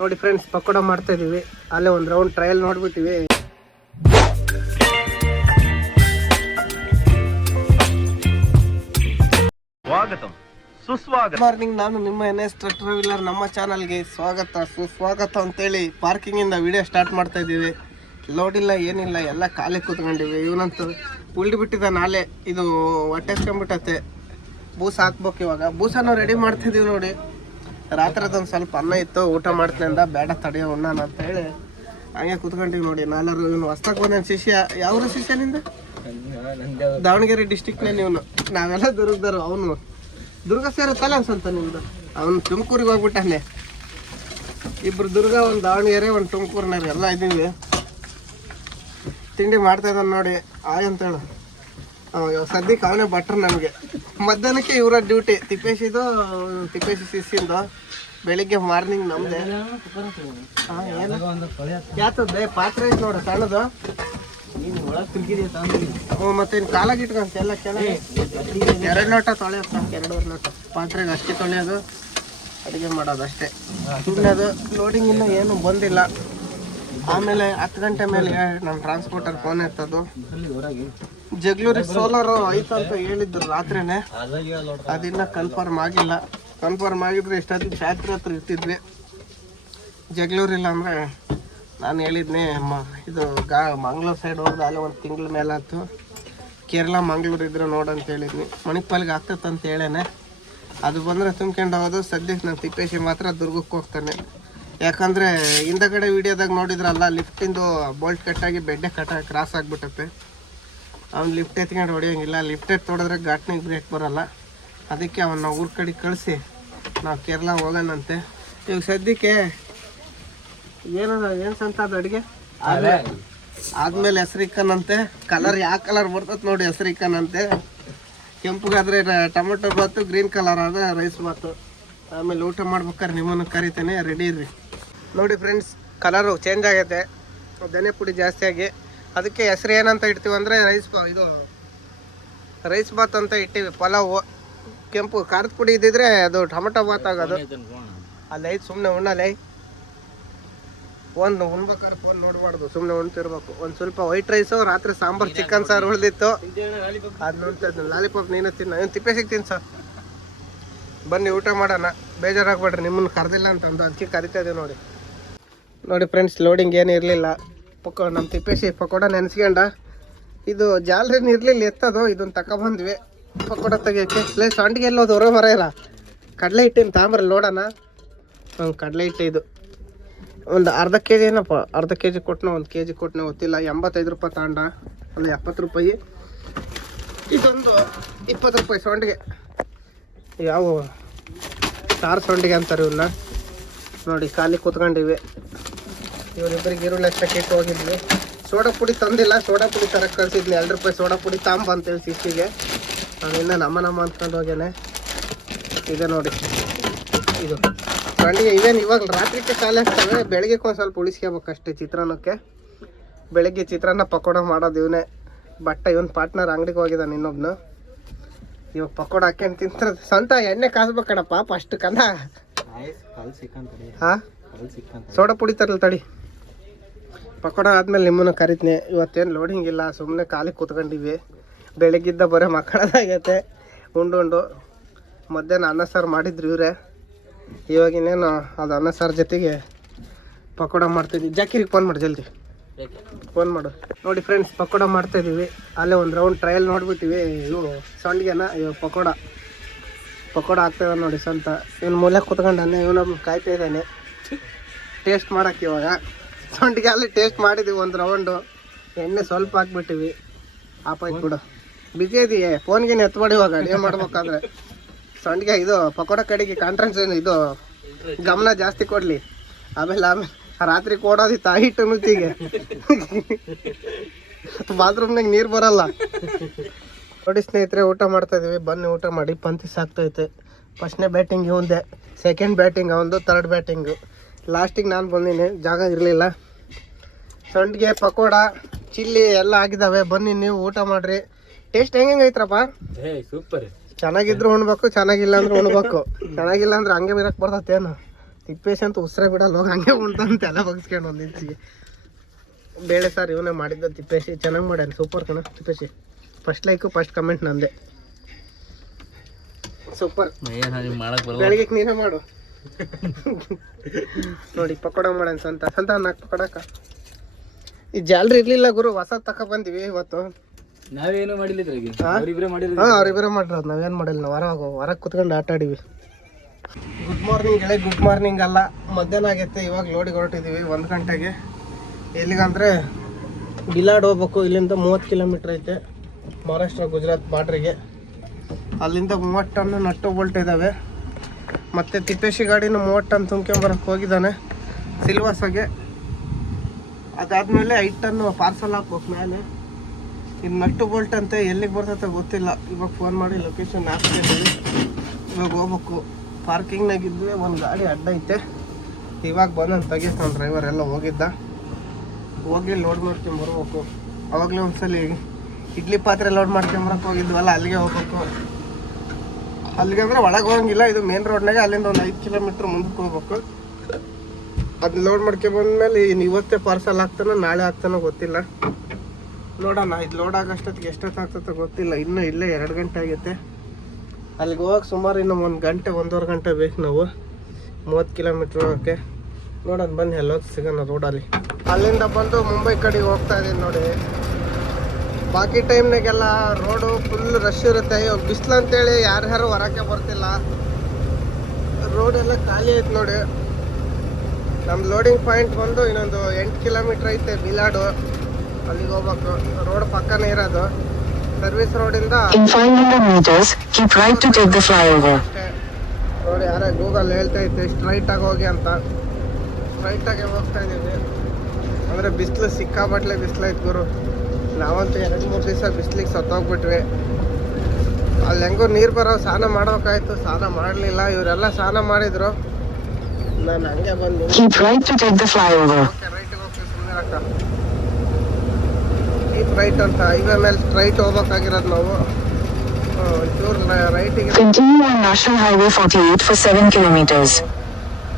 ನೋಡಿ ಫ್ರೆಂಡ್ಸ್, ಪಕೋಡ ಮಾಡ್ತಾ ಇದೀವಿ. ಅಲ್ಲೇ ಒಂದು ರೌಂಡ್ ಟ್ರಯಲ್ ನೋಡ್ಬಿಟ್ಟಿವಿ. ಸ್ವಾಗತಂ ಸುಸ್ವಾಗತ. ಮಾರ್ನಿಂಗ್, ನಾನು ನಿಮ್ಮ NS ಟ್ರಕ್ ಟ್ರಾವೆಲರ್. ನಮ್ಮ ಚಾನಲ್ಗೆ ಸ್ವಾಗತ ಸುಸ್ವಾಗತ ಅಂತೇಳಿ ಪಾರ್ಕಿಂಗಿಂದ ವಿಡಿಯೋ ಸ್ಟಾರ್ಟ್ ಮಾಡ್ತಾ ಇದ್ದೀವಿ. ಲೋಡ್ ಇಲ್ಲ, ಏನಿಲ್ಲ, ಎಲ್ಲ ಖಾಲಿ ಕೂತ್ಕೊಂಡಿವಿ. ಇವನಂತೂ ಬಿಟ್ಟಿದ್ದ ನಾಳೆ ಇದು ಹೊಟ್ಟೆ ಹಚ್ಕೊಂಡ್ಬಿಟ್ಟತೆ. ಬೂಸ ಹಾಕ್ಬೇಕು. ಇವಾಗ ಬೂಸನ ರೆಡಿ ಮಾಡ್ತಿದ್ದೀವಿ ನೋಡಿ. ರಾತ್ರಿದೊಂದು ಸ್ವಲ್ಪ ಅನ್ನ ಇತ್ತು, ಊಟ ಮಾಡ್ತೀನಿ ಅಂದ. ಬೇಡ ತಡೆಯೋ ಉಣ್ಣಾನ ಅಂತ ಹೇಳಿ ಹಂಗೆ ಕೂತ್ಕೊಂಡಿವಿ ನೋಡಿ. ನಾಲ್ವರು ಇವನು ಹೊಸ್ತಾಗ ಬಂದ ಶಿಷ್ಯ. ಯಾವ ಶಿಷ್ಯ ನಿಂದ? ದಾವಣಗೆರೆ ಡಿಸ್ಟಿಕ್ನೇ. ಇವನು ನಾವೆಲ್ಲ ದುರ್ಗದವರು. ಅವನು ದುರ್ಗ ಸೇರುತ್ತಲ್ಲ ಅನ್ಸಂತ ನಿಮ್ದು. ಅವನು ತುಮಕೂರಿಗೆ ಹೋಗ್ಬಿಟ್ಟಾನೆ. ಇಬ್ರು ದುರ್ಗ, ಒಂದು ದಾವಣಗೆರೆ, ಒಂದು ತುಮಕೂರಿನಾರ ಎಲ್ಲ ಇದ್ದೀವಿ. ತಿಂಡಿ ಮಾಡ್ತಾ ಇದ್ದಾನೆ ನೋಡಿ. ಆಯ್ ಅಂತ ಹೇಳು. ಸದ್ಯಕ್ಕೆ ಅವನೇ ಭಟ್ರು ನಮಗೆ. ಮಧ್ಯಾಹ್ನಕ್ಕೆ ಇವರ ಡ್ಯೂಟಿ. ತಿಪ್ಪೇಶಿದು ಸಿಸಿಂದು. ಬೆಳಿಗ್ಗೆ ಮಾರ್ನಿಂಗ್ ನಮ್ದೆ. ಯಾತದ್ದೆ ಪಾತ್ರೆ ಐತೆ ನೋಡು ಸಣ್ಣದು. ಮತ್ತೆ ಕಾಲಾಗಿ ಇಟ್ಕೊಂತ ಎಲ್ಲ ಕೆಳಗೆ 2 ಲೋಟ ತೊಳೆಯತ್ತ. 2.5 ಲೋಟ ಪಾತ್ರೆಗೆ ಅಷ್ಟೇ ತೊಳೆಯೋದು, ಅಡುಗೆ ಮಾಡೋದು ಅಷ್ಟೇ. ಸುಮ್ಮನೆದು ಲೋಡಿಂಗ್ ಇನ್ನೂ ಏನು ಬಂದಿಲ್ಲ. ಆಮೇಲೆ 10 ಗಂಟೆ ಮೇಲೆ ನಮ್ಮ ಟ್ರಾನ್ಸ್ಪೋರ್ಟರ್ ಫೋನ್ ಎತ್ತದು. ಜಗಳೂರಿಗೆ ಸೋಲಾರು ಐತೆ ಅಂತ ಹೇಳಿದ್ರು ರಾತ್ರಿನೇ. ಅದಿನ್ನ ಕನ್ಫರ್ಮ್ ಆಗಿಲ್ಲ. ಕನ್ಫರ್ಮ್ ಆಗಿದ್ರೆ ಇಷ್ಟೊತ್ತಿಗೆ ಫ್ಯಾಕ್ಟ್ರಿ ಹತ್ರ ಇರ್ತಿದ್ವಿ. ಜಗಳೂರಿಲ್ಲ ಅಂದರೆ ನಾನು ಹೇಳಿದ್ನಿ ಇದು ಮಂಗ್ಳೂರು ಸೈಡ್ ಹೋದ್ರೆ ಅಲ್ಲಿ 1 ತಿಂಗಳ ಮೇಲೆ ಆಯ್ತು. ಕೇರಳ ಮಂಗ್ಳೂರು ಇದ್ರೆ ನೋಡಂತ ಹೇಳಿದ್ನಿ. ಮಣಿಪಾಲ್ಗೆ ಆಗ್ತದಂತ ಹೇಳೇನೆ. ಅದು ಬಂದರೆ ತುಂಬ್ಕೊಂಡು ಹೋಗೋದು. ಸದ್ಯಕ್ಕೆ ನಾನು ತಿಪ್ಪೇಶಿ ಮಾತ್ರ ದುರ್ಗಕ್ಕೆ ಹೋಗ್ತಾನೆ. ಯಾಕಂದರೆ ಹಿಂದಗಡೆ ವೀಡಿಯೋದಾಗ ನೋಡಿದ್ರಲ್ಲ, ಲಿಫ್ಟಿಂದು ಬೋಲ್ಟ್ ಕಟ್ಟಾಗಿ ಬೆಡ್ಡೆ ಕ್ರಾಸ್ ಆಗಿಬಿಟ್ಟತ್ತೆ. ಅವ್ನು ಲಿಫ್ಟ್ ಎತ್ಕೊಂಡು ಹೊಡಿಯೋಂಗಿಲ್ಲ. ಲಿಫ್ಟ್ ಎತ್ತು ಹೊಡೆದ್ರೆ ಘಾಟ್ನಿಗೆ ಬ್ರೇಕ್ ಬರೋಲ್ಲ. ಅದಕ್ಕೆ ಅವನ್ನ ಊರ ಕಡೆ ಕಳಿಸಿ ನಾವು ಕೇರಳ ಹೋಗೋಣಂತೆ. ಇವಾಗ ಸದ್ಯಕ್ಕೆ ಏನು ಸಂತ ಅದು ಅಡುಗೆ ಆದ್ಮೇಲೆ ಹೆಸರಿಕ್ಕನಂತೆ. ಕಲರ್ ಯಾವ ಕಲರ್ ಬರ್ತದೆ ನೋಡಿ, ಹೆಸರಿಕ್ಕನಂತೆ. ಕೆಂಪುಗಾದ್ರೆ ಟೊಮೊಟೊ ಬಾತು, ಗ್ರೀನ್ ಕಲರ್ ಆದ್ರೆ ರೈಸ್ ಬಾತು. ಆಮೇಲೆ ಊಟ ಮಾಡ್ಬೇಕಾದ್ರೆ ನಿಮ್ಮನ್ನು ಕರಿತೇನೆ, ರೆಡಿ ಇರ್ರಿ. ನೋಡಿ ಫ್ರೆಂಡ್ಸ್, ಕಲರು ಚೇಂಜ್ ಆಗೈತೆ. ಧನಿಯಾ ಪುಡಿ ಜಾಸ್ತಿ ಆಗಿ. ಅದಕ್ಕೆ ಹೆಸರು ಏನಂತ ಇಡ್ತೀವಿ ಅಂದರೆ ರೈಸ್ ಬಾತ್ ಅಂತ ಇಟ್ಟಿವಿ. ಪಲಾವು ಕೆಂಪು ಖಾರದ ಪುಡಿ ಇದ್ದಿದ್ರೆ ಅದು ಟೊಮೊಟೊ ಬಾತ್ ಆಗೋದು. ಅಲ್ಲಿ ಐದು ಸುಮ್ಮನೆ ಉಣ್ಣಲ್ಲ. ಒಂದು ಉಣ್ಬೇಕಾದ್ರೆ ಫೋನ್ ನೋಡಬಾರ್ದು, ಸುಮ್ಮನೆ ಉಣ್ತಿರ್ಬೇಕು. ಒಂದು ಸ್ವಲ್ಪ ವೈಟ್ ರೈಸು, ರಾತ್ರಿ ಸಾಂಬಾರು ಚಿಕನ್ ಸಾರು ಉಳಿದಿತ್ತು, ಅದು ನೋಡ್ತಿದ್ದೆ. ಲಾಲಿಪಾಪ್ ನೀನು ತಿನ್ನ, ಏನು ತಿಪ್ಪೇಸಿಗೆ ತಿನ್ಸ. ಬನ್ನಿ ಊಟ ಮಾಡೋಣ, ಬೇಜಾರಾಗ್ಬೇಡ್ರಿ. ನಿಮ್ಮನ್ನು ಕರೆದಿಲ್ಲ ಅಂತಂದು ಅದಕ್ಕೆ ಕರಿತಾ ಇದ್ದೀವಿ ನೋಡಿ. ನೋಡಿ ಫ್ರೆಂಡ್ಸ್, ಲೋಡಿಂಗ್ ಏನು ಇರಲಿಲ್ಲ. ನಮ್ಮ ತಿಪ್ಪೇಶಿ ಪಕೋಡ ನೆನೆಸ್ಕೊಂಡ. ಇದು ಜಾಲ್ರಿನ ಇರಲಿಲ್ಲ ಎತ್ತದು. ಇದನ್ನು ತಗೊಬಂದ್ವಿ ಪಕೋಡ ತೆಗಿಯೋಕ್ಕೆ. ಪ್ಲೇಸ್ ಅಂಟಿಗೆ ಎಲ್ಲೋದು ಹೊರ ಮರ ಇಲ್ಲ. ಕಡಲೆ ಹಿಟ್ಟಿನ ತಾಮ್ರ ನೋಡೋಣ. ಕಡಲೆ ಹಿಟ್ಟು ಇದು ಒಂದು ಅರ್ಧ kg ಏನಪ್ಪ. ಅರ್ಧ kg ಕೊಟ್ಟನ, 1 kg ಕೊಟ್ಟನ ಗೊತ್ತಿಲ್ಲ. 85 ರೂಪಾಯಿ ತಗೊಂಡ, ಅಲ್ಲ 70 ರೂಪಾಯಿ. ಇದೊಂದು 20 ರೂಪಾಯಿ ಸೊಂಡಿಗೆ. ಯಾವ ಸಾರು ಸೊಂಡಿಗೆ ಅಂತಾರೆ ಇವನ್ನ ನೋಡಿ. ಖಾಲಿ ಕೂತ್ಕೊಂಡಿವಿ. ಇವರಿಬ್ಬರಿಗೆ ಈರುಳ್ಳಿ ಅಷ್ಟಕ್ಕೆ ಇಟ್ಟು ಹೋಗಿದ್ವಿ. ಸೋಡಾ ಪುಡಿ ತಂದಿಲ್ಲ, ಸೋಡಾ ಪುಡಿ ತರಕ್ಕೆ ಕಳಿಸಿದ್ನಿ. 2 ರೂಪಾಯಿ ಸೋಡಾ ಪುಡಿ ತಾಂಬ ಅಂತೇಳಿ ಸಿಕ್ಕಿಗೆ. ಅವನಿನ್ನ ನಮ್ಮ ಅಂದ್ಕೊಂಡು ಹೋಗ್ಯಾನೆ. ಇದೆ ನೋಡಿ, ಇದು ಸಂಡಿಗೆ. ಇವೇನು ಇವಾಗ ರಾತ್ರಿಗೆ ಖಾಲಿ ಆಗ್ತವೆ. ಬೆಳಗ್ಗೆ ಒಂದು ಸ್ವಲ್ಪ ಉಳಿಸ್ಕೋಬೇಕಷ್ಟೇ ಚಿತ್ರಾನ್ನಕ್ಕೆ. ಬೆಳಗ್ಗೆ ಚಿತ್ರಾನ್ನ ಪಕೋಡ ಮಾಡೋದು ಇವನೇ. ಇವನ್ ಪಾರ್ಟ್ನರ್ ಅಂಗಡಿಗೆ ಹೋಗಿದ್ದಾನೆ ಇನ್ನೊಬ್ನು. ಇವಾಗ ಪಕೋಡ ಹಾಕ್ಯಂಡು ತಿಂತಾರೆ. ಸ್ವಂತ ಎಣ್ಣೆ ಕಾಸ್ಬೇಕಣಪ್ಪ ಫಸ್ಟ್ ಕಂದ. ಹಾಂ, ಸೋಡಾ ಪುಡಿ ತರಲಿ ತಡಿ. ಪಕೋಡ ಆದ್ಮೇಲೆ ನಿಮ್ಮನ್ನು ಕರಿತೀನಿ. ಇವತ್ತೇನು ಲೋಡಿಂಗ್ ಇಲ್ಲ, ಸುಮ್ಮನೆ ಖಾಲಿ ಕೂತ್ಕೊಂಡಿವಿ. ಬೆಳಗ್ಗಿದ್ದ ಬರೀ ಮಕ್ಕಳದಾಗೈತೆ. ಉಂಡು ಮಧ್ಯಾಹ್ನ ಅನ್ನ ಸಾರು ಮಾಡಿದ್ರು ಇವರೇ. ಇವಾಗಿನ್ನೇನು ಅದು ಅನ್ನ ಸಾರು ಜೊತೆಗೆ ಪಕೋಡ ಮಾಡ್ತಾಯಿದ್ವಿ. ಜಾಕಿರಿಗೆ ಫೋನ್ ಮಾಡಿ, ಜಲ್ದಿ ಫೋನ್ ಮಾಡು. ನೋಡಿ ಫ್ರೆಂಡ್ಸ್, ಪಕೋಡ ಮಾಡ್ತಾಯಿದ್ದೀವಿ. ಅಲ್ಲೇ ಒಂದು ರೌಂಡ್ ಟ್ರಯಲ್ ನೋಡ್ಬಿಟ್ಟಿವಿ. ಇವು ಸಂಡಿಗೆನ, ಇವಾಗ ಪಕೋಡ ಆಗ್ತಾಯಿದೆ ನೋಡಿ. ಸ್ವಂತ ಇವನು ಮೂಲೆ ಕೂತ್ಕೊಂಡಾನೆ. ಇವನೊಬ್ಬ ಕಾಯ್ತಾ ಇದ್ದಾನೆ ಟೇಸ್ಟ್ ಮಾಡೋಕ್ಕೆ. ಇವಾಗ ಸಂಡಿಗೆ ಅಲ್ಲಿ ಟೇಸ್ಟ್ ಮಾಡಿದ್ದೀವಿ ಒಂದು ರೌಂಡು. ಎಣ್ಣೆ ಸ್ವಲ್ಪ ಹಾಕ್ಬಿಟ್ಟಿವಿ. ಆಪಾಯ್ತು ಬಿಡು. ಬಿಸಿ ಇದೆಯೇ, ಫೋನ್ಗೇನು ಎತ್ಬೇಡಿ ಇವಾಗ ಅಡುಗೆ ಮಾಡ್ಬೇಕಾದ್ರೆ. ಸಂಡಿಗೆ ಇದು ಪಕೋಡ ಕಡೆಗೆ ಕಾನ್ಸಂಟ್ರೇಷನ್ ಇದು ಗಮನ ಜಾಸ್ತಿ ಕೊಡಲಿ. ಆಮೇಲೆ ರಾತ್ರಿ ಕೊಡೋದಿತ್ತು ಆ ಹಿಟ್ಟು ನುಚ್ಚಿಗೆ. ಬಾತ್ರೂಮ್ನಾಗ ನೀರು ಬರಲ್ಲ ನೋಡಿ. ಸ್ನೇಹಿತರೆ, ಊಟ ಮಾಡ್ತಾ ಇದೀವಿ. ಬನ್ನಿ ಊಟ ಮಾಡಿ. ಪಂತಿ ಸಾಕ್ತೈತೆ. ಫಸ್ಟ್ನೇ ಬ್ಯಾಟಿಂಗ್ ಇವಂದೆ, ಸೆಕೆಂಡ್ ಬ್ಯಾಟಿಂಗ್ ಅವಂದು, ಥರ್ಡ್ ಬ್ಯಾಟಿಂಗು. ಲಾಸ್ಟಿಗೆ ನಾನು ಬಂದೀನಿ, ಜಾಗ ಇರಲಿಲ್ಲ. ಸಂಡಿಗೆ, ಪಕೋಡ, ಚಿಲ್ಲಿ ಎಲ್ಲ ಆಗಿದ್ದಾವೆ. ಬನ್ನಿ ನೀವು ಊಟ ಮಾಡಿರಿ. ಟೇಸ್ಟ್ ಹೆಂಗೆ ಐತ್ರಪ್ಪ? ಸೂಪರ್. ಚೆನ್ನಾಗಿದ್ರು ಉಣ್ಬೇಕು, ಚೆನ್ನಾಗಿಲ್ಲ ಅಂದ್ರೆ ಉಣ್ಬೇಕು. ಚೆನ್ನಾಗಿಲ್ಲ ಅಂದ್ರೆ ಹಂಗೆ ಇರಕ್ಕೆ ಬರ್ತೈತೇನು. ತಿಪ್ಪೇಶ್ ಅಂತ ಉಸಿರೇ ಬಿಡಲ್ಲ ಹೋಗಿ ಹಂಗೆ ಉಂಟಂತೆ ಎಲ್ಲ ಬಗ್ಸ್ಕೊಂಡು ಒಂದು ಇಂಚಿಗೆ. ಬೇಳೆ ಸಾರು ಇವನೇ ಮಾಡಿದ್ದ ತಿಪ್ಪೇಶಿ, ಚೆನ್ನಾಗಿ ಮಾಡ್ಯಾನ, ಸೂಪರ್ ಕಣ Tippeshi. First like first comment ನಂದೆ, ಸೂಪರ್. ಬೆಳಗ್ಗೆ ನೀನೇ ಮಾಡು. ನೋಡಿ ಪಕೋಡ ಮಾಡ್ಯಾನ ಸಂತ ನಾಲ್ಕು ಪಕೋಡಕ್ಕ. ಈ ಜಾಲ್ರಿ ಇರ್ಲಿಲ್ಲ ಗುರು, ಹೊಸ ತಕ ಬಂದಿವಿ ಇವತ್ತು. ನಾವೇನು ಮಾಡಿಲ್ಲ ಅವ್ರಿಬ್ರೇ ಮಾಡಿರೋದು, ನಾವೇನು ಮಾಡಿಲ್ಲ. ನಾವು ಹೊರಗೆ ಕುತ್ಕೊಂಡು ಆಟ ಆಡಿವಿ. ಗುಡ್ ಮಾರ್ನಿಂಗ್ ಹೇಳಿ, ಗುಡ್ ಮಾರ್ನಿಂಗ್ ಅಲ್ಲ, ಮಧ್ಯಾಹ್ನ ಆಗೈತೆ. ಇವಾಗ ಲೋಡಿಗೆ ಹೊರಟಿದ್ದೀವಿ 1 ಗಂಟೆಗೆ. ಎಲ್ಲಿಗಂದರೆ ಬಿಲಾಡ್ ಹೋಗ್ಬೇಕು. ಇಲ್ಲಿಂದ 30 ಕಿಲೋಮೀಟ್ರ್ ಐತೆ, ಮಹಾರಾಷ್ಟ್ರ ಗುಜರಾತ್ ಬಾರ್ಡ್ರಿಗೆ. ಅಲ್ಲಿಂದ 30 ಟನ್ ನಟ್ಟು ಬೋಲ್ಟ್ ಇದ್ದಾವೆ. ಮತ್ತು ತಿಪ್ಪೇಶಿ ಗಾಡಿನೂ 30 ಟನ್ ತುಂಬ್ಕೊಂಬರಕ್ಕೆ ಹೋಗಿದ್ದಾನೆ ಸಿಲ್ವಾಸಾಗೆ. ಅದಾದಮೇಲೆ 5 ಟನ್ನು ಪಾರ್ಸಲ್ ಹಾಕ್ಬೇಕು ಮೇಲೆ. ಇದು ನಟ್ಟು ಬೋಲ್ಟ್ ಅಂತೆ, ಎಲ್ಲಿಗೆ ಬರ್ತೈತೆ ಗೊತ್ತಿಲ್ಲ. ಇವಾಗ ಫೋನ್ ಮಾಡಿ ಲೊಕೇಶನ್ ಹಾಕ್ತಿದ್ದೀವಿ. ಇವಾಗ ಹೋಗ್ಬೇಕು. ಪಾರ್ಕಿಂಗ್ನಾಗಿದ್ವಿ, ಒಂದು ಗಾಡಿ ಅಡ್ಡ ಐತೆ. ಇವಾಗ ಬಂದಂತ ತೆಗಿಸ್ ನಮ್ಮ ಡ್ರೈವರ್ ಎಲ್ಲ ಹೋಗಿದ್ದ. ಹೋಗಿ ಲೋಡ್ ಮಾಡ್ಕೊಂಬರ್ಬೇಕು. ಅವಾಗಲೇ ಒಂದ್ಸಲ ಇಡ್ಲಿ ಪಾತ್ರೆ ಲೋಡ್ ಮಾಡ್ಕೊಂಬರಕ್ಕೆ ಹೋಗಿದ್ವಲ್ಲ, ಅಲ್ಲಿಗೆ ಹೋಗ್ಬೇಕು. ಅಲ್ಲಿಗೆ ಅಂದರೆ ಒಳಗೆ ಹೋಗಂಗಿಲ್ಲ, ಇದು ಮೇನ್ ರೋಡ್ನಾಗೆ. ಅಲ್ಲಿಂದ ಒಂದು 5 ಕಿಲೋಮೀಟ್ರ್ ಮುಂದಕ್ಕೆ ಹೋಗ್ಬೇಕು. ಅದನ್ನ ಲೋಡ್ ಮಾಡ್ಕೊಂಬಂದ್ಮೇಲೆ ಇವತ್ತೇ ಪಾರ್ಸಲ್ ಹಾಕ್ತಾನೋ ನಾಳೆ ಹಾಕ್ತಾನೋ ಗೊತ್ತಿಲ್ಲ, ನೋಡೋಣ. ಇದು ಲೋಡ್ ಆಗೋಷ್ಟೊತ್ತಿಗೆ ಎಷ್ಟೊತ್ತು ಆಗ್ತದೆ ಗೊತ್ತಿಲ್ಲ. ಇನ್ನೂ ಇಲ್ಲೇ 2 ಗಂಟೆ ಆಗೈತೆ. ಅಲ್ಲಿಗೆ ಹೋಗಕ್ಕೆ ಸುಮಾರು ಇನ್ನು 1 ಗಂಟೆ 1.5 ಗಂಟೆ ಬೇಕು ನಾವು 30 ಕಿಲೋಮೀಟ್ರ್ ಹೋಗೋಕ್ಕೆ. ನೋಡೋಣ ಬನ್ನಿ, ಎಲ್ಲೋಗಿ ಸಿಗೋಣ ರೋಡಲ್ಲಿ. ಅಲ್ಲಿಂದ ಬಂದು ಮುಂಬೈ ಕಡೆಗೆ ಹೋಗ್ತಾ ಇದ್ದೀನಿ ನೋಡಿ. ಬಾಕಿ ಟೈಮ್ನಾಗೆಲ್ಲ ರೋಡು ಫುಲ್ ರಶ್ ಇರುತ್ತೆ. ಇವಾಗ ಬಿಸಿಲು ಅಂತೇಳಿ ಯಾರ್ಯಾರು ಹೊರಕ್ಕೆ ಬರ್ತಿಲ್ಲ. ರೋಡೆಲ್ಲ ಖಾಲಿ ಐತೆ ನೋಡಿ. ನಮ್ಮ ಲೋಡಿಂಗ್ ಪಾಯಿಂಟ್ ಬಂದು ಇನ್ನೊಂದು 8 ಕಿಲೋಮೀಟ್ರ್ ಐತೆ ಬಿಲಾಡು, ಅಲ್ಲಿಗೆ ಹೋಗ್ಬೇಕು. ರೋಡ್ ಪಕ್ಕನೇ ಇರೋದು. ಸರ್ವಿಸ್ ರೋಡಿಂದ ನೋಡಿ, ಯಾರೇ ಗೂಗಲ್ ಹೇಳ್ತಾ ಐತೆ ಸ್ಟ್ರೈಟಾಗಿ ಹೋಗಿ ಅಂತ. ಸ್ಟ್ರೈಟಾಗೆ ಹೋಗ್ತಾ ಇದ್ದೀವಿ. ಅಂದರೆ ಬಿಸಿಲು ಸಿಕ್ಕಾಬಟ್ಲೆ ಬಿಸಿಲೈತೆ ಗುರು. ನಾವಂತೂ 2-3 ದಿವಸ ಬಿಸಿಲಿಗೆ ಸತ್ತೋಗ್ಬಿಟ್ವಿ. ಅಲ್ಲಿ ಹೆಂಗೋ ನೀರು ಬರೋ ಸ್ನಾನ ಮಾಡ್ಬೇಕಾಯ್ತು, ಸ್ನಾನ ಮಾಡಲಿಲ್ಲ. ಇವರೆಲ್ಲ ಸ್ನಾನ ಮಾಡಿದ್ರು, ನಾನು ಹಂಗೆ ಬಂದು ರೈಟಿಗೆ ಹೋಗ್ತೀವಿ ಸುಮ್ಮನೆ ಅಕ್ಕ. ಕೀಪ್ ರೈಟ್ ಅಂತ ಹೈವೇ ಮೇಲೆ ಸ್ಟ್ರೈಟ್ ಹೋಗ್ಬೇಕಾಗಿರೋದು ನಾವು. ಒಂಚೂರು ರೈಟಿಗೆ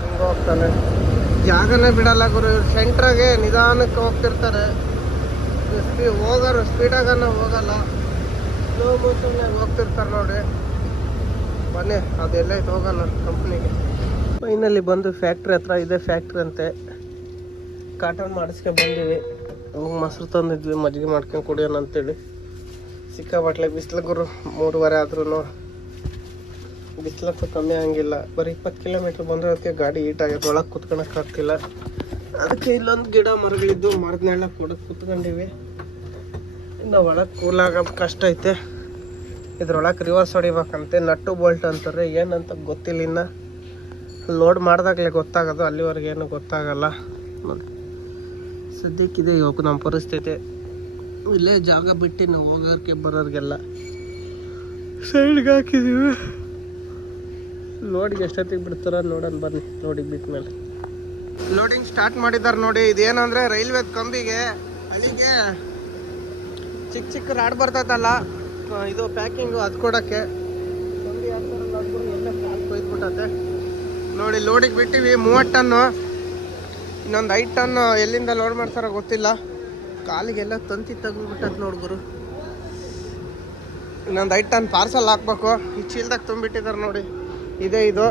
ಹಿಂಗೆ ಹೋಗ್ತಾನೆ. ಜಾಗನೇ ಬಿಡಲ್ಲ ಗುರು. ಇವ್ರು ಸೆಂಟ್ರಾಗೆ ನಿಧಾನಕ್ಕೆ ಹೋಗ್ತಿರ್ತಾರೆ. ಹೋಗೋರು ಸ್ಪೀಡಾಗನ ಹೋಗಲ್ಲ, ಸ್ಲೋ ಮೋಷನ್ನಾಗ ಹೋಗ್ತಿರ್ತಾರೆ ನೋಡಿ. ಬನ್ನಿ ಅದೆಲ್ಲ ಐತೆ, ಹೋಗೋಣ ಕಂಪ್ನಿಗೆ. ಫೈನಲ್ಲಿ ಬಂದು ಫ್ಯಾಕ್ಟ್ರಿ ಹತ್ರ ಇದೆ. ಫ್ಯಾಕ್ಟ್ರಿ ಅಂತೆ, ಕಾಟನ್ ಮಾಡಿಸ್ಕೊಂಡು ಬಂದೀವಿ. ಹೋಗಿ ಮೊಸರು ತಂದಿದ್ವಿ, ಮಜ್ಜಿಗೆ ಮಾಡ್ಕೊಂಡು ಕುಡಿಯೋಣ ಅಂತೇಳಿ. ಸಿಕ್ಕಾಬಟ್ಲೆ ಬಿಸಿಲು ಗುರು. 3:30 ಆದ್ರೂ ಬಿಸಿಲಂತೂ ಕಮ್ಮಿ ಆಗಿಲ್ಲ. ಬರೀ 20 ಕಿಲೋಮೀಟ್ರ್ ಬಂದರೆ ಅದಕ್ಕೆ ಗಾಡಿ ಹೀಟ್ ಆಗೈತೆ, ಒಳಗೆ ಕುತ್ಕೊಳಕ್ಕಾಗ್ತಿಲ್ಲ. ಅದಕ್ಕೆ ಇಲ್ಲೊಂದು ಗಿಡ ಮರಗಳಿದ್ದು ಮರದ ನೆರಳ ಕೊಡಕ್ಕೆ ಕುತ್ಕೊಂಡಿವಿ. ಇನ್ನು ಒಳಗೆ ಕೂಲಾಗ ಕಷ್ಟ ಐತೆ. ಇದ್ರೊಳಗೆ ರಿವರ್ಸ್ ಹೊಡಿಬೇಕಂತೆ. ನಟ್ಟು ಬೋಲ್ಟ್ ಅಂತಾರೆ, ಏನಂತ ಗೊತ್ತಿಲ್ಲ. ಇನ್ನು ಲೋಡ್ ಮಾಡಿದಾಗಲೇ ಗೊತ್ತಾಗೋದು, ಅಲ್ಲಿವರೆಗೆ ಏನು ಗೊತ್ತಾಗಲ್ಲ ನೋಡಿ. ಸದ್ಯಕ್ಕಿದೆ ಇವಾಗ ನಮ್ಮ ಪರಿಸ್ಥಿತಿ. ಇಲ್ಲೇ ಜಾಗ ಬಿಟ್ಟು ನಾವು ಹೋಗೋರಿಗೆ ಬರೋರಿಗೆಲ್ಲ ಸೈಡ್ಗೆ ಹಾಕಿದ್ದೀವಿ. ಲೋಡಿಗೆ ಎಷ್ಟೊತ್ತಿಗೆ ಬಿಡ್ತಾರ ನೋಡೋಣ ಬನ್ನಿ. ಲೋಡಿಗೆ ಬಿಟ್ಟ ಮೇಲೆ ಲೋಡಿಂಗ್ ಸ್ಟಾರ್ಟ್ ಮಾಡಿದ್ದಾರೆ ನೋಡಿ. ಇದೇನಂದರೆ ರೈಲ್ವೆ ಕಂಬಿಗೆ ಹಳಿಗೆ ಚಿಕ್ಕ ಚಿಕ್ಕ ರಾಡ್ ಬರ್ತೈತಲ್ಲ, ಇದು ಪ್ಯಾಕಿಂಗು ಅದು ಕೊಡೋಕ್ಕೆ. ಕಂಬಿ ಹಾಕ್ತಾರಲ್ಲ ಎಲ್ಲ ಕಾಲು ಕೊಯ್ದ್ಬಿಟ್ಟತೆ ನೋಡಿ. ಲೋಡಿಗೆ ಬಿಟ್ಟಿವಿ 30 ಟನ್ನು. ಇನ್ನೊಂದು 5 ಟನ್ನು ಎಲ್ಲಿಂದ ಲೋಡ್ ಮಾಡ್ತಾರೋ ಗೊತ್ತಿಲ್ಲ. ಕಾಲಿಗೆಲ್ಲ ತಂತಿ ತೆಗೆದ್ಬಿಟ್ಟೈತೆ ನೋಡ್ಗುರು. ಇನ್ನೊಂದು 5 ಟನ್ ಪಾರ್ಸಲ್ ಹಾಕ್ಬೇಕು. ಈ ಚೀಲ್ದಾಗ ತುಂಬಿಟ್ಟಿದ್ದಾರೆ ನೋಡಿ. ಇದೇ ಇದು.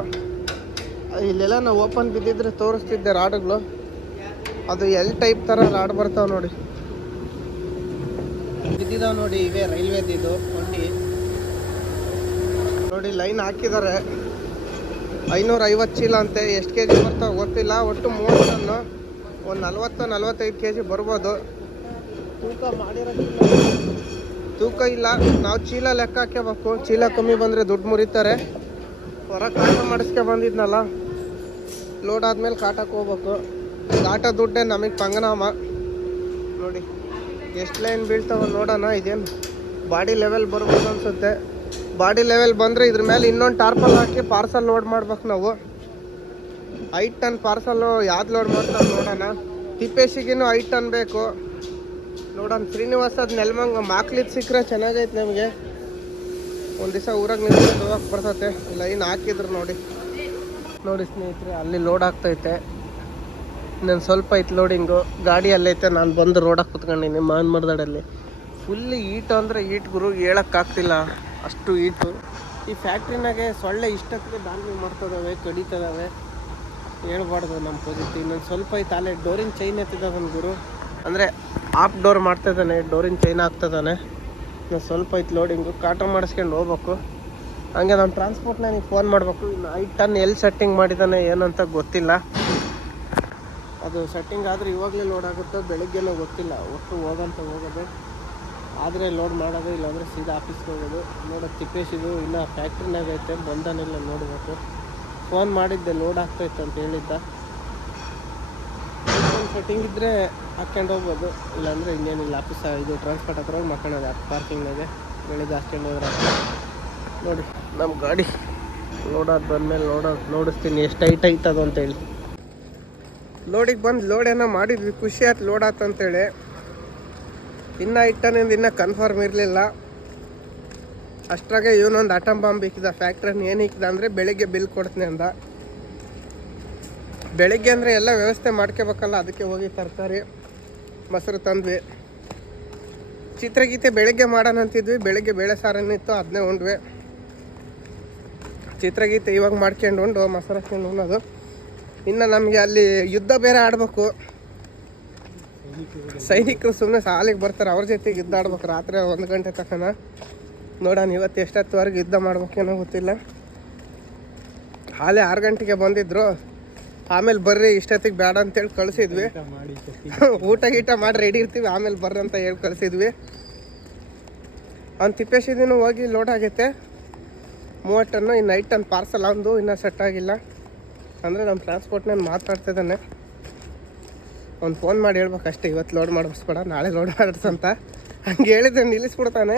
ಇಲ್ಲೆಲ್ಲ ನಾವು ಓಪನ್ ಬಿದ್ದಿದ್ರೆ ತೋರಿಸ್ತಿದ್ದೆ ರಾಡುಗಳು. ಅದು ಎಲ್ ಟೈಪ್ ಥರ ರಾಡ್ ಬರ್ತಾವೆ ನೋಡಿ, ಬಿದ್ದಿದ್ದಾವೆ ನೋಡಿ. ಇವೇ ರೈಲ್ವೆದಿದು ವണ്ടി ನೋಡಿ. ಲೈನ್ ಹಾಕಿದ್ದಾರೆ. 550 ಚೀಲ ಅಂತೆ. ಎಷ್ಟು ಕೆ ಜಿ ಬರ್ತಾವೆ ಗೊತ್ತಿಲ್ಲ. ಒಟ್ಟು 30 ಟನ್ನು, ಒಂದು 40-45 ಕೆ ಜಿ ಬರ್ಬೋದು. ತೂಕ ಮಾಡಿರೋದಿಲ್ಲ, ತೂಕ ಇಲ್ಲ. ನಾವು ಚೀಲ ಲೆಕ್ಕ ಹಾಕ್ಕೋಬೇಕು. ಚೀಲ ಕಮ್ಮಿ ಬಂದರೆ ದುಡ್ಡು ಮುರಿತಾರೆ. ಹೊರಗೆ ಕಾಟ ಮಾಡಿಸ್ಕೊ ಬಂದಿದ್ನಲ್ಲ, ಲೋಡ್ ಆದಮೇಲೆ ಕಾಟಕ್ಕೆ ಹೋಗ್ಬೇಕು. ಕಾಟ ದುಡ್ಡೇ ನಮಗೆ ಪಂಗನಾಮ ನೋಡಿ. ಎಷ್ಟು ಲೈನ್ ಬೀಳ್ತಾವ ನೋಡೋಣ. ಇದೇನು ಬಾಡಿ ಲೆವೆಲ್ ಬರ್ಬೋದು ಅನಿಸುತ್ತೆ. ಬಾಡಿ ಲೆವೆಲ್ ಬಂದರೆ ಇದ್ರ ಮೇಲೆ ಇನ್ನೊಂದು ಟಾರ್ಪಲ್ ಹಾಕಿ ಪಾರ್ಸಲ್ ಲೋಡ್ ಮಾಡ್ಬೇಕು ನಾವು. 5 ಟನ್ ಪಾರ್ಸಲ್ಲು ಯಾವ್ದು ಲೋಡ್ ಮಾಡ್ತಾರೆ ನೋಡೋಣ. ತಿಪ್ಪೇಶಿಗಿನ್ನೂ 5 ಟನ್ ಬೇಕು ನೋಡೋಣ. ಶ್ರೀನಿವಾಸದ ನೆಲಮಂಗ ಮಾಕ್ಲಿದ್ದು ಸಿಕ್ಕರೆ ಚೆನ್ನಾಗೈತೆ ನಮಗೆ. ಒಂದು ದಿವಸ ಊರಾಗ ನಿಂತ್ಕೊಂಡು ಹೋಗಕ್ಕೆ ಬರ್ತತೆ. ಲೈನ್ ಹಾಕಿದ್ರು ನೋಡಿ. ನೋಡಿ ಸ್ನೇಹಿತರೆ, ಅಲ್ಲಿ ಲೋಡ್ ಆಗ್ತೈತೆ. ಇನ್ನೊಂದು ಸ್ವಲ್ಪ ಐತೆ ಲೋಡಿಂಗು. ಗಾಡಿ ಅಲ್ಲೈತೆ, ನಾನು ಬಂದು ರೋಡಾಗಿ ಕುತ್ಕೊಂಡಿನಿ ಮಾನ್ಮರದಡಲ್ಲಿ. ಫುಲ್ ಈಟು ಅಂದರೆ ಈಟ್ ಗುರು, ಹೇಳೋಕ್ಕಾಗ್ತಿಲ್ಲ ಅಷ್ಟು ಈಟು. ಈ ಫ್ಯಾಕ್ಟ್ರಿನಾಗೆ ಸೊಳ್ಳೆ ಇಷ್ಟಕ್ಕೆ ದಾಂಧಲೆ ಮಾಡ್ತದವೆ, ಕಡಿತದವೆ, ಹೇಳ್ಬಾರ್ದು ನಮ್ಮ ಪೊಸಿಟಿ. ಇನ್ನೊಂದು ಸ್ವಲ್ಪ ಐತೆ, ಅಲ್ಲೇ ಡೋರಿನ ಚೈನ್ ಎತ್ತಿದ್ದಾನೆ ಗುರು, ಅಂದರೆ ಆಫ್ ಡೋರ್ ಮಾಡ್ತಾಯಿದ್ದಾನೆ, ಡೋರಿನ ಚೈನ್ ಹಾಕ್ತಿದ್ದಾನೆ. ಇನ್ನೊಂದು ಸ್ವಲ್ಪ ಐತೆ ಲೋಡಿಂಗು, ಕಾಟ ಮಾಡಿಸ್ಕೊಂಡು ಹೋಗ್ಬೇಕು. ಹಂಗೆ ನಮ್ಮ ಟ್ರಾನ್ಸ್ಪೋರ್ಟ್ನ ನೀವು ಫೋನ್ ಮಾಡಬೇಕು. ಇನ್ನು 5 ಟನ್ ಎಲ್ಲಿ ಸೆಟ್ಟಿಂಗ್ ಮಾಡಿದ್ದಾನೆ ಏನಂತ ಗೊತ್ತಿಲ್ಲ. ಅದು ಸೆಟ್ಟಿಂಗ್ ಆದರೆ ಇವಾಗಲೇ ಲೋಡ್ ಆಗುತ್ತೋ ಬೆಳಿಗ್ಗೆನೂ ಗೊತ್ತಿಲ್ಲ. ಒಟ್ಟು ಹೋಗೋದು, ಆದರೆ ಲೋಡ್ ಮಾಡೋದು, ಇಲ್ಲಾಂದರೆ ಸೀದಾ ಆಫೀಸ್ಗೆ ಹೋಗೋದು. ನೋಡೋದು ತಿಪ್ಪೇಶಿದು ಇನ್ನೂ ಫ್ಯಾಕ್ಟ್ರಿನಾಗ ಐತೆ, ಬಂದನಿಲ್ಲ ನೋಡಬೇಕು. ಫೋನ್ ಮಾಡಿದ್ದೆ, ಲೋಡ್ ಆಗ್ತೈತೆ ಅಂತ ಹೇಳಿದ್ದ. ಸೆಟ್ಟಿಂಗ್ ಇದ್ದರೆ ಹಾಕ್ಕೊಂಡು ಹೋಗ್ಬೋದು, ಇಲ್ಲಾಂದರೆ ಇನ್ನೇನಿಲ್ಲ. ಆಫೀಸ್ ಇದು ಟ್ರಾನ್ಸ್ಪೋರ್ಟ್ ಹತ್ರ ಹೋಗಿ ಮಕ್ಕಳೋದು ಪಾರ್ಕಿಂಗ್ನಾಗೆ. ಬೆಳಿಗ್ಗೆ ಹಾಕ್ಕೊಂಡು ಹೋದ್ರೆ ನೋಡಿ ನಮ್ಮ ಗಾಡಿ ಲೋಡಾದ ಬಂದಮೇಲೆ ನೋಡಿಸ್ತೀನಿ ಎಷ್ಟು ಹೈಟ್ ಐತದು ಅಂತೇಳಿ. ಲೋಡಿಗೆ ಬಂದು ಲೋಡ್ ಏನೋ ಮಾಡಿದ್ವಿ, ಖುಷಿ ಆಯ್ತು ಲೋಡ್ ಆತಂತೇಳಿ. ಇನ್ನೂ 5 ಟನ್ನಿಂದ ಇನ್ನೂ ಕನ್ಫರ್ಮ್ ಇರಲಿಲ್ಲ. ಅಷ್ಟ್ರಾಗೆ ಇವನೊಂದು ಆಟಮ್ ಬಾಂಬ್ ಇಕ್ಕಿದ. ಫ್ಯಾಕ್ಟ್ರಿನ ಏನು ಇಕ್ಕಿದ ಅಂದರೆ ಬೆಳಿಗ್ಗೆ ಬಿಲ್ ಕೊಡ್ತೀನಿ ಅಂದ. ಬೆಳಿಗ್ಗೆ ಅಂದರೆ ಎಲ್ಲ ವ್ಯವಸ್ಥೆ ಮಾಡ್ಕೋಬೇಕಲ್ಲ, ಅದಕ್ಕೆ ಹೋಗಿ ತರಕಾರಿ ಮೊಸರು ತಂದ್ವಿ. ಚಿತ್ರಗೀತೆ ಬೆಳಗ್ಗೆ ಮಾಡೋಣ ಅಂತಿದ್ವಿ, ಬೆಳಗ್ಗೆ ಬೇಳೆ ಸಾರೇನಿತ್ತು ಅದನ್ನೇ ಉಂಡ್ವಿ. ಚಿತ್ರಗೀತೆ ಇವಾಗ ಮಾಡ್ಕೊಂಡು ಉಂಡು ಮೊಸರು ಹಾಕ್ಕೊಂಡು ಉಣ್ಣೋದು. ಇನ್ನು ನಮಗೆ ಅಲ್ಲಿ ಯುದ್ಧ ಬೇರೆ ಆಡಬೇಕು. ಸೈನಿಕರು ಸುಮ್ಮನೆ ಸಾಲಿಗೆ ಬರ್ತಾರೆ, ಅವ್ರ ಜೊತೆಗೆ ಯುದ್ಧ ಆಡ್ಬೇಕು ರಾತ್ರಿ 1 ಗಂಟೆ ತನಕ. ನೋಡೋಣ ಇವತ್ತು ಎಷ್ಟೊತ್ತವರೆಗೆ ಯುದ್ಧ ಮಾಡ್ಬೇಕೇನೋ ಗೊತ್ತಿಲ್ಲ. ಹಾಲೆ 6 ಗಂಟೆಗೆ ಬಂದಿದ್ರು, ಆಮೇಲೆ ಬರ್ರಿ ಇಷ್ಟೊತ್ತಿಗೆ ಬೇಡ ಅಂತೇಳಿ ಕಳಿಸಿದ್ವಿ. ಊಟ ಗೀಟ ಮಾಡಿ ರೆಡಿ ಇರ್ತೀವಿ, ಆಮೇಲೆ ಬರ್ರಿ ಅಂತ ಹೇಳಿ ಕಳಿಸಿದ್ವಿ. ಅವ್ನು ತಿಪ್ಪೇಶಿದಿನೂ ಹೋಗಿ ಲೋಡ್ ಆಗೈತೆ 30 ಟನ್ನು. ಇನ್ನು 5 ಟನ್ ಪಾರ್ಸಲ್ ಒಂದು ಇನ್ನೂ ಸೆಟ್ ಆಗಿಲ್ಲ. ಅಂದರೆ ನಮ್ಮ ಟ್ರಾನ್ಸ್ಪೋರ್ಟ್ನ ಮಾತಾಡ್ತಿದ್ದಾನೆ. ಅವ್ನು ಫೋನ್ ಮಾಡಿ ಹೇಳ್ಬೇಕಷ್ಟೇ, ಇವತ್ತು ಲೋಡ್ ಮಾಡಿಸ್ಬೇಡ ನಾಳೆ ಲೋಡ್ ಮಾಡಿಸಂತ. ಹಂಗೆ ಹೇಳಿದ್ರೆ ನಿಲ್ಲಿಸ್ಬಿಡ್ತಾನೆ.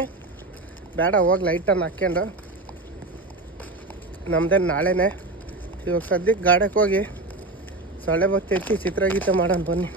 ಬೇಡ ಹೋಗಿ 5 ಟನ್ ಹಾಕ್ಕೊಂಡು ನಮ್ದೇನು ನಾಳೆನೇ. ಇವಾಗ ಸದ್ಯಕ್ಕೆ ಗಾಡಕ್ಕೆ ಹೋಗಿ ಸೊಳ್ಳೆ ಬತ್ತಿ ಎತ್ತಿ ಚಿತ್ರಗೀತೆ ಮಾಡೋಣ ಬನ್ನಿ.